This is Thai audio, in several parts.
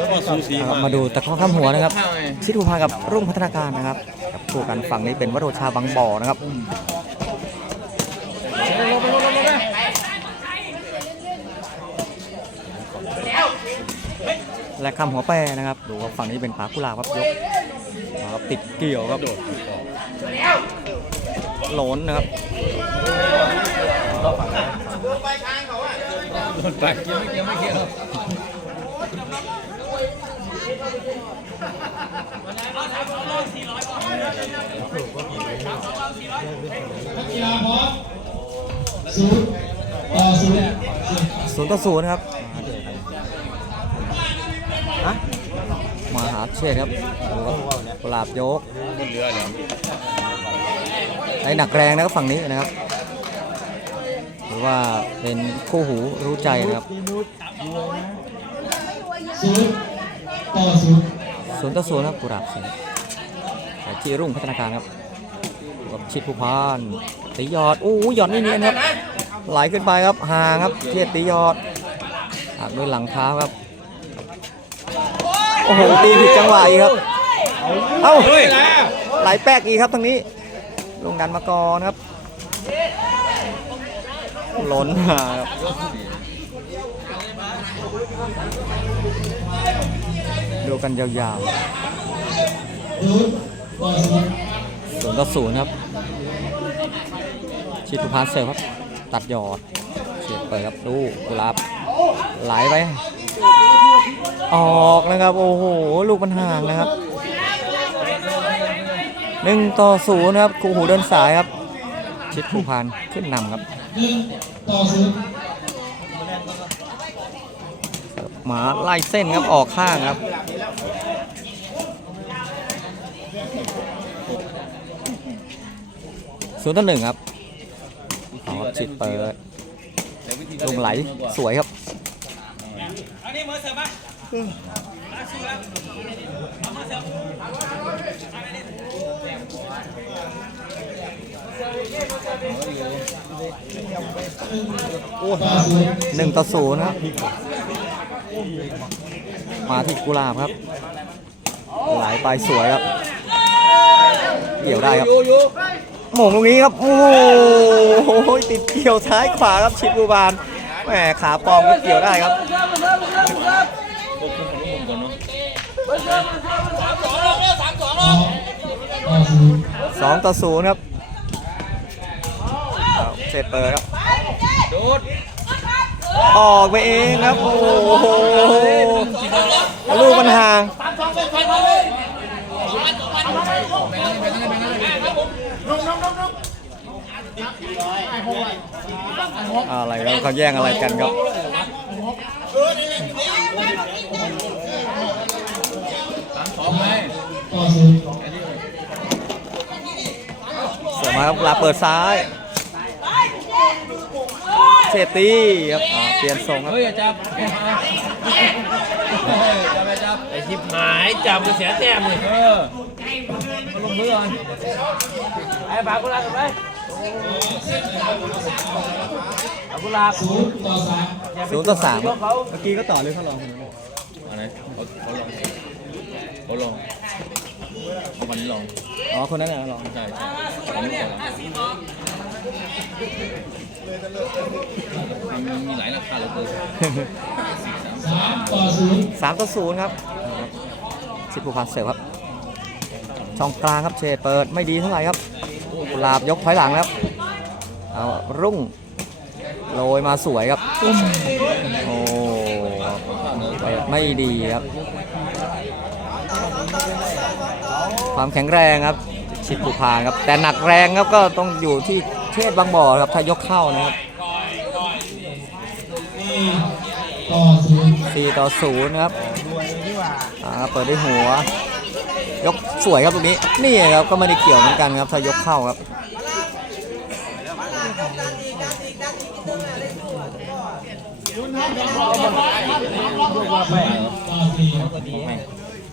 แล้วก็สูสีนะครับมาดูตะเคอข้ามหัวนะครับชิดภูพานกับรุ่งพัฒนาการนะครับกับคู่กันฝั่งนี้เป็นวโรชาบางบ่อนะครับและคำหัวแปรนะครับ ดูว่าฝั่งนี้เป็นผากุหลาบครับยกมาครับติดเกี่ยวครับโหลนนะครับโดนไปเกี่ยวไม่เกี่ยวไม่เกี่ยว กีฬาพร้อมศูนย์ต่อศูนย์ศูนย์ต่อศูนย์ครับอะมาหาเชษครับดูครับกุหลาบยกไอ้หนักแรงนะครับฝั่งนี้นะครับหรือว่าเป็นคู่หูรู้ใจนะครับ ต่อศูนย์ศูนย์ต่อศูนย์ครับกุหลาบสิงห์แต่จีรุ่งพัฒนาการครับกับชิดผู้พานตียอดอู้หยอดนี่เนียนครับ ไหลขึ้นไปครับห่างครับเทียดตียอดหักด้วยหลังเท้าครับโอ้โหตีผิดจังหวะอีกครับเอ้าเฮ้ยไหลแป๊กอีกครับทางนี้ลงดันมาก่อนครับล้นมาครับ ดูกันยาวศูนย์ต่อศูนย์ๆศูนย์ต่อศูนย์ครับชิดทุพานเสิร์ฟครับ ตัดหยอดเฉียดเปิดครับดูกุหลาบไหลไปออกนะครับ โอ้โห ลูกมันห่างนะครับหนึ่งต่อศูนย์ครับคู่หูเดินสายครับ ชิดภูพานขึ้นนำครับต่อศูนย์หมาไล่เส้นครับออกข้างครับ ศูนย์ต่อหนึ่งครับชิดเปิดลงไหลสวยครับต่อศูนย์หนึ่งต่อศูนย์ครับ มาที่กุลาบครับไหลไปสวยครับ เกี่ยวได้ครับ หม่งตรงนี้ครับ โอ้โหติดเกี่ยวซ้ายขวาครับชิบูบานแหมขาปลอมก็เกี่ยวได้ครับสองต่อศูนย์สองครับเสร็จเปิดครับโดดออกไปเองครับ โอ้โหลูกมันห่าง อะไรครับเขาแย่งอะไรกันครับสองไหมต่อศูนย์เสิร์ฟมาครับลาเปิดซ้ายเซตีครับอ่าเปลี่ยนทรงครับเฮ้ยอย่าจับเฮ้ยจับไปจับไอ้ชิบหายจับมันเสียแต้มเลยเออมาลงมือก่อน ไอ้ปากกุหลาบกันไปปากกุหลาบศูนย์ต่อสามศูนย์ต่อสาม ยกเขาเมื่อกี้ก็ต่อเลยเขาลองอันไหนเขาเขาลองเขาลองเอาวันนี้ลองอ๋อคนนั้นน่ะลองใช่ใช่อันนี้ก่อนมันมีหลายราคาเหลือเกินสี่สามสามต่อศูนย์สามต่อศูนย์ครับชิดผู้พันเสิร์ฟครับ ช่องกลางครับเชดเปิดไม่ดีเท่าไหร่ครับกุหลาบยกถอยหลังครับเอารุ่งโรยมาสวยครับโอ้เปิดไม่ดีครับ ความแข็งแรงครับ ชิดผู้พานครับ แต่หนักแรงครับก็ต้องอยู่ที่เทศบางบ่อครับถ้ายกเข้านะครับสี่ต่อศูนย์4ต่อ0นะครับเปิดด้วยหัว สวยครับตรงนี้นี่ครับก็ไม่ได้เกี่ยวเหมือนกันครับถ้ายกเข้าครับ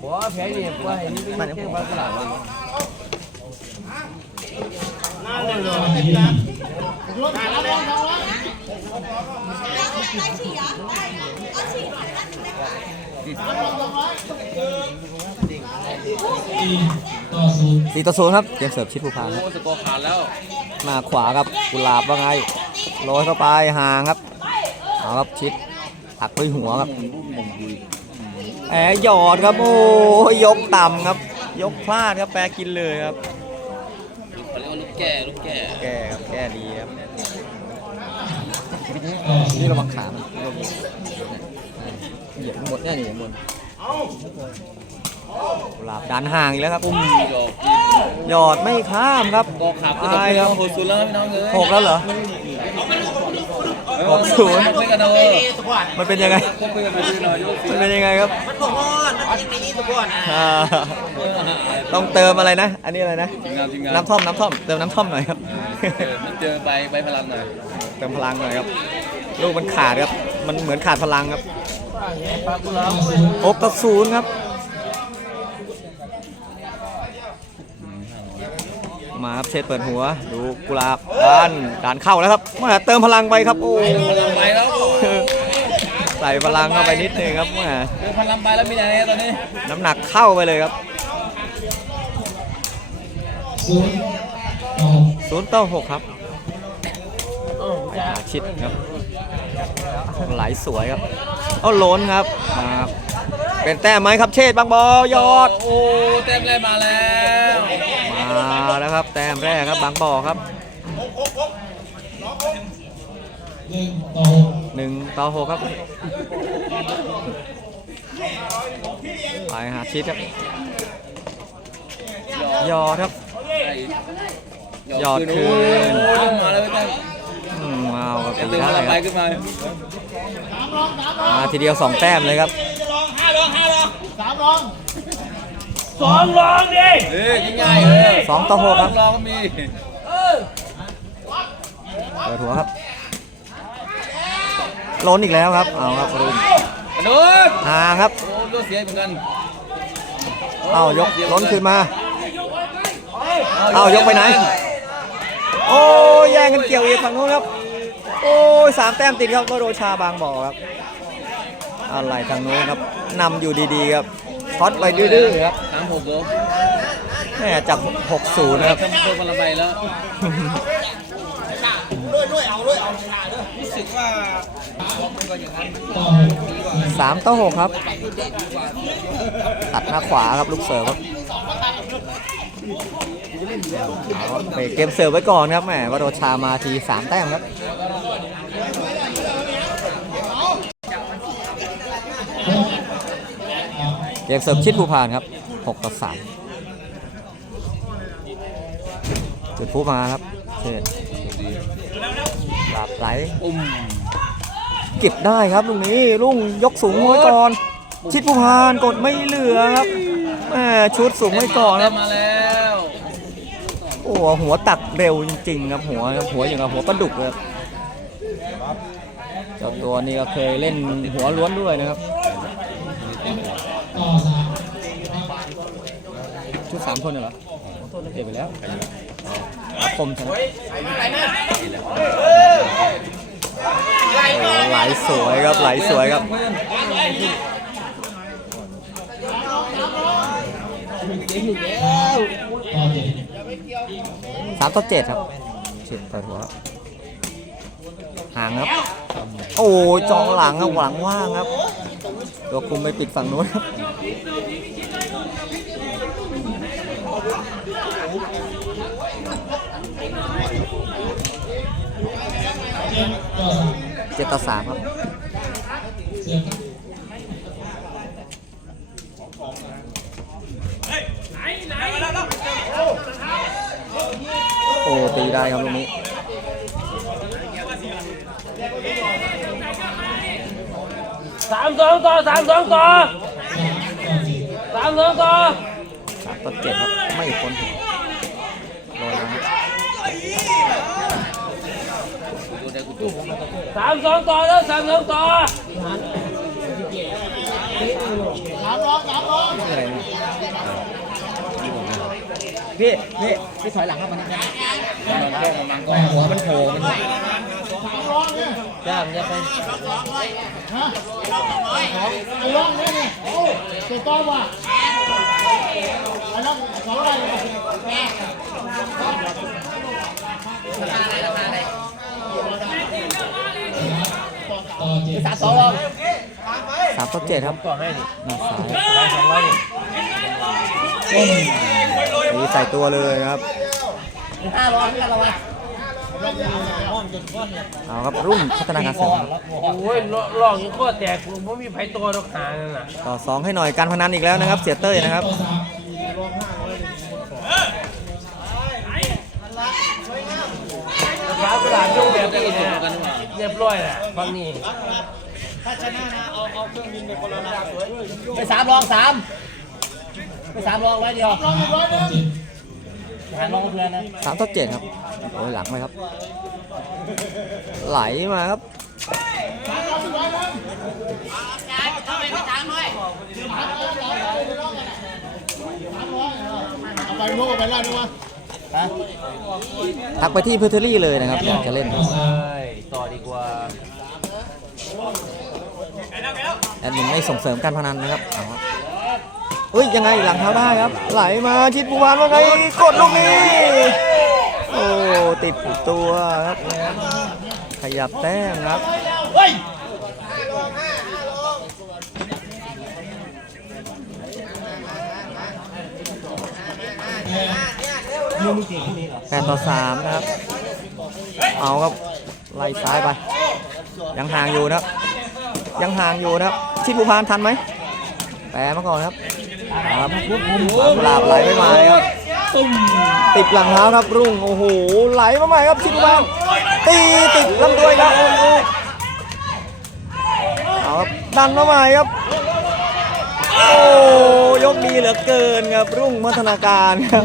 หัวแผลนี่าไสี่เป็นแค่วัดตลดวะฉี่อ่ สี่ต่อศูนย์ครับเกมเสิร์ฟชิดภูพานครับโอ้สกอร์ขาดแล้วมาขวาครับกุหลาบว่าไงโรยเข้าไปห่างครับเอาครับชิดหักด้วยหัวครับมงมงคุยแอบหยอดครับโอ้ยยกต่ำครับ ยกพลาดครับแปรกินเลยครับเขาเรียกว่าลูกแก่ลูกแก่แก้ครับแก้ดีครับต่อศูนนี่ย์ระวังขามันเหยียบหมดแน่นี่หมด กุหลาบดันห่างอีกแล้วครับปุ้มดอกหยอดไม่ข้ามครับกอขาดก็ตายครับหกศูนย์แล้วพี่น้องเอ้ยหกแล้วเหรอหกศูนย์คุยกันเอาเออมันเป็นยังไงก็คุยกันไปหน่อยยกสิมันเป็นยังไงครับมันบอกว่ามันยังไม่ยี่สิบกว่านะอ่าต้องเติมอะไรนะ อันนี้อะไรนะทีมงานทีมงานน้ำท่อมน้ำท่อมเติมน้ำท่อมหน่อยครับเออมันเจอใบใบพลังหน่อยเติมพลังหน่อยครับลูกมันขาดครับมันเหมือนขาดพลังครับต่อศูนย์หกต่อศูนย์ครับ มาครับเชดเปิดหัว ดูกุหลาบดันดันเข้าแล้วครับมาเติมพลังไปครับโอ้พลังไปแล้วโอ้โหใส่พลังเข้าไปนิดนึงครับมาเจอพลังไปแล้วมีอะไรตอนนี้ น้ำหนักเข้าไปเลยครับศูนย์ต่อหกศูนย์ต่อหกครับไปหาชิดครับไหลสวยครับ เอาล้นครับมาครับเป็นแต้มไหมครับเชษบางบอยอด โอ้เต็มเลยมาแล้วมาแล้ว ครับ แต้มแรกครับบางบ่อครับหนึ่งต่อหกหนึ่งต่อหกครับไปหาชิดครับยอครับยอดคืนอ้ยมาแล้วเต็มาครับเต็มตีพได้ลังคไปรับขึ้นมามาทีเดียวสองแต้มเลยครับสองรอง ดิเฮ้ยง่ายๆเลยสองต่อหกครับ ลองก็มีเปิดหัวครับล้นอีกแล้วครับ เอาครับรุนกระโดดห่างครับ โอ้ยเสียเหมือนกันเอายกล้นคืนมา เอายกไปไหน โอ้ยแย่งกันเกี่ยวอีกฝั่งนู้นครับ โอ้ยสามแต้มติดครับก็โดนชาบางบ่อครับ อะไรทางนู้นครับนำอยู่ดีๆครับ ช็อตไปดื้อๆครับสามหกโลแม่จาก60นะครับทำตัวพลังไปแล้วต่อหกสามต่อหกครับ ตัดหน้าขวาครับลูกเสิร์ฟครับเอาครับเบรกเกมเสิร์ฟไว้ก่อนครับแหมวโรชามาทีสามแต้มครับ เกมเสิร์ฟชิดภูพานครับ6ต่อ3จุดผู้มาครับเชิญหลับไหลอุ้มเก็บได้ครับลูกนี้ลุงยกสูงไว้ก่อน ชิดผู้พานกดไม่เหลือครับแหม่ชุดสูงไว้ก่อนครับโอ้โหหัวตักเร็วจริงๆครับหัวหัวอย่างกับหัวปลาดุกเลยครับเจ้าตัวนี้ก็เคยเล่นหัวล้วนด้วยนะครับ ชุดสามคนเหรอโทษเก็บไปแล้วอาคมชนะไหลสวยครับไหลสวยครับสามต่อเจ็ดครับเจ็ดต่อหัวห่างครับ โอ้ยจองหลังครับหลังว่างครับ ตัวคุมไปปิดฝั่งนู้นครับ เจ็ดต่อสามเจ็ดต่อสามครับเสียบโอ้ตีได้ครับตรงนี้สามสองต่อสามสองต่อสามสองต่อสามต่อเจ็ดครับ ไม่พ้นหัวโดนแล้วครับ กูได้กูตุ๊ สามสองต่อแล้วสามสองต่อชื่ออะไรนะพี่พี่พี่ถอยหลังครับมันหัวมันโผล่มันจ้ามันจะไปไอ้ร้องเนี่ยนี่ยโอ้ตัวต้อว่ะไอ้ร้องสองอะไรเลยต่อเจ็ด สามสองสามต่อเจ็ดครับก่อให้ดิหน้าซ้ายไปสองร้อยดิตีใส่ตัวเลยครับห้าร้อยห้าร้อยเอาครับรุ่งพัฒนาการเสริมครับโอ้ยลอกยังก็แตกผมไม่มีไผตัวดอกหานั่นน่ะต่อสองให้หน่อยการพนันอีกแล้วนะครับ เสียเต้ยนะครับต่อสามฟ้ากุหลาบยกแบบนี้เนี่ย เรียบร้อยแหละฟังนี่ไปสามรองสามไปสามรองไว้เดียวร้องอีกร้อยหนึงหารองเพื่อนนะสามต่อเจ็ดครับโอ้ยหลังไปครับ ไหลมาครับเอาไปมุกเอาไปไล่ดูวะทักไปที่เพอร์เทอรี่เลยนะครับอยากจะเล่นเอ้ย ต่อดีกว่าแอดมินไม่ส่งเสริมการพนันนะครับเอาครับเฮ้ยยังไงหลังเท้าได้ครับ ไหลมาชิดบูวานว่าไงกดลูกนี้โอ้ติดตัวครับขยับแต้มครับแปดต่อสามนะครับ เอาครับ ไล่ซ้ายไป ยังห่างอยู่นะครับ ยังห่างอยู่นะครับ ชิดบูพานทันไหมแปรมาก่อนครับเอาครับกุหลาบไหลไม่มาเลยครับติดหลังเท้าครับรุ่งโอ้โหไหลมาใหม่ครับชิดบูพานตีติดลำตัวอีกแล้วโอ้โหเอาครับดันมาใหม่ครับโอ้ยกดีเหลือเกินครับรุ่งพัฒนาการครับ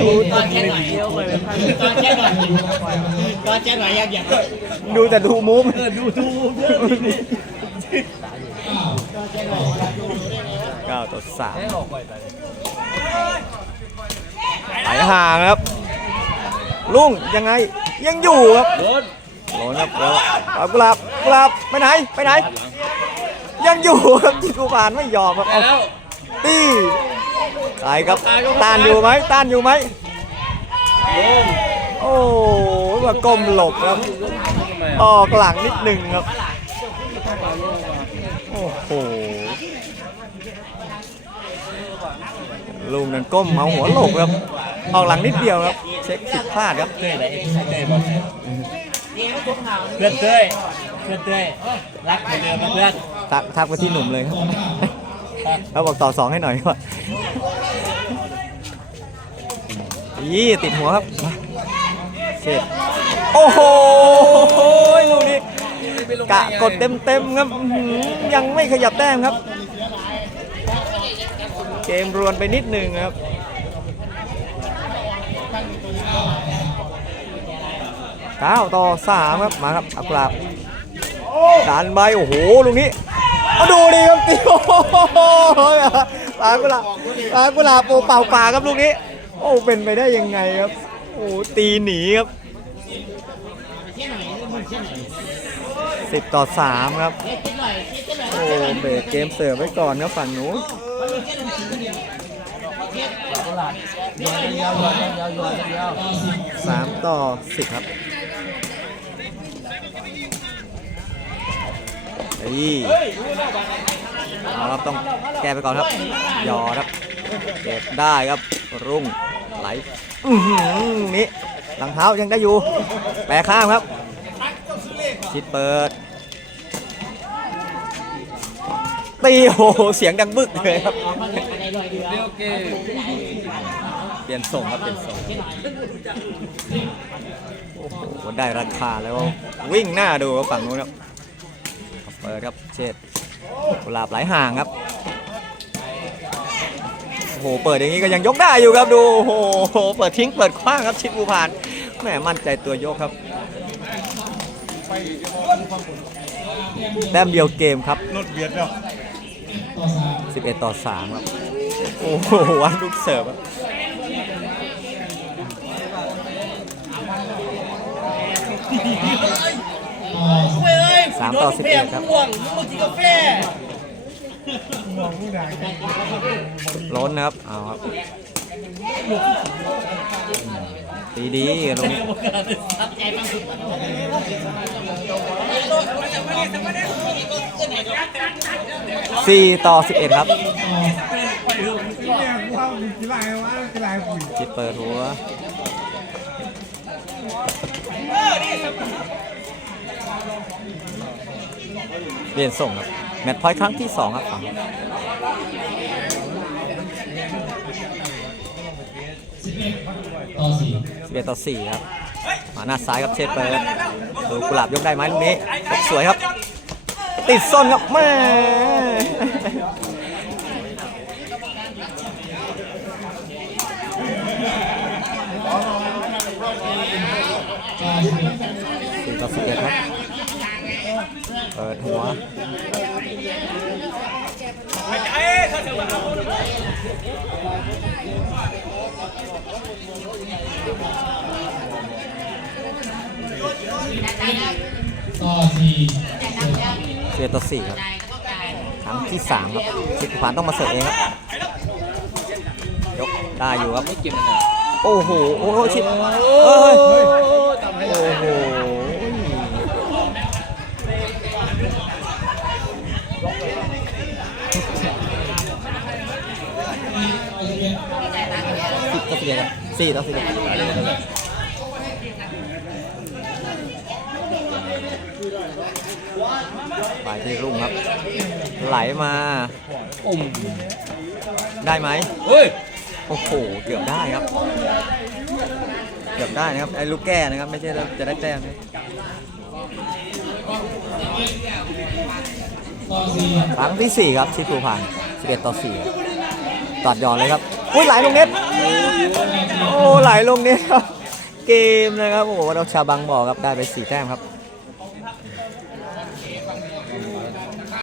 ชูตอนแค่ไหนเดียตอนแจ้งหน่อยตอนแจ้งหน่อยยังอยางดูแต่ดูมูฟดูดูเก้าต่อสามห้ออกไปไปไหลห่างครับ ลุงยังไงยังอยู่ครับโดนโหนครับแล้วกลาบกลาบไปไหนไปไหน ยังอยู่ครับจิตูปานไม่ยอมครับตี ใครครับต้านอยู่ไหมต้านอยู่ไหมโอ้ยมาก้มหลบครับออกหลังนิดหนึ่งครับโอ้โหลุงนั้นก้มเอาหัวหลบครับออกหลังนิดเดียวครับ เช็คผิดพลาดครับเต้ยไหนเต้ยบอกเพื่อนเต้ยเพื่อนเต้ยรักเหมือนเดิมนะเพื่อนทักทักไปที่หนุ่มเลยครับเขาบอกต่อสองให้หน่อยก่ อนยี่ติดหัวครับมาเสร็จโอ้โหลูกนี้กะกดเต็มเต็มครับยังไม่ขยับแต้มครับ เกมรวนไปนิดหนึ่งครับเก้าต่อสามครับมาครับอักลาบดันไปโอ้โหลูกนี้เอาดูดีครับตีโอ้โหปากุหลาบปากุหลาบโอ้เป่าปากครับลูกนี้ โอ้เป็นไปได้ยังไงครับ โอ้ตีหนีครับสิบต่อสามครับ โอ้เบรกเกมเสิร์ฟไว้ก่อนครับฝั่งนู้นสามต่อสิบครับเฮ้ยเอาครับต้องแก้ไปก่อนครับยอครับ เก็บได้ครับรุ่ง ไหลอื้อหือนี่หลังเท้ายังได้อยู่ แปรข้างครับ ชิดเปิด ตีโอ้โหเสียงดังบึกเลยครับ เปลี่ยนส่งครับ เปลี่ยนส่งโอ้โหได้ราคาแล้ว วิ่งหน้าดูครับฝั่งนู้นครับ เปิดครับ เช็ดกุหลาบไหลห่างครับ โอ้โหเปิดอย่างนี้ก็ยังยกได้อยู่ครับดูโอ้โหเปิดทิ้งเปิดคว้างครับชิดบูพานแหมมั่นใจตัวยกครับแต้มเดียวเกมครับต่อสาม11 ต่อ 3 ครับ โอ้โหวันลูกเสิร์ฟอะสามต่อสิบเอ็ดครับ ล้นนะครับเอาครับดีดีๆตรงนี้สี่ต่อสิบเอ็ดครับจิตเปิดหัวเปลี่ยนส่งครับ มตช์พอยต์ครั้งที่2ครับฝั่งต่อสี่11ต่อ4ครับ มาหน้าซ้ายครับเชษเปิดดูกุหลาบยกได้ไหมลูกนี้ยกสวยครับ ติดส้นครับแม่สี่ต่อสิบเอ็ดครับ เปิดหัว ต่อสี่เสียต่อสี่ครับครั้งที่สามครับสิทธิพานต้องมาเสิร์ฟเองครับยกได้อยู่ครับเกมมันเนี่ยโอ้โหโอ้โหชิดเอ้ยโอ้โห สิบต่อสิบเอ็ดครับสี่ต่อสิบเอ็ดหลายเลยนั่นแหละไปที่รุ่งครับ ไหลมาได้ไหมเฮ้ย โอ้โห เกือบได้ครับ เกือบได้นะครับ ไอ้ลูกแก้นะครับ ไม่ใช่จะได้แต้มนะต่อสี่ครั้งที่ 4 ครับ ชิภูพันธ์11ต่อ4ตัดหย่อนเลยครับ อุ้ยไหลลงเน็ตโอ้ไหลลงเน็ตครับ เกมนะครับโอ้โหเราชาบังบอกครับได้ไปสี่แต้มครับ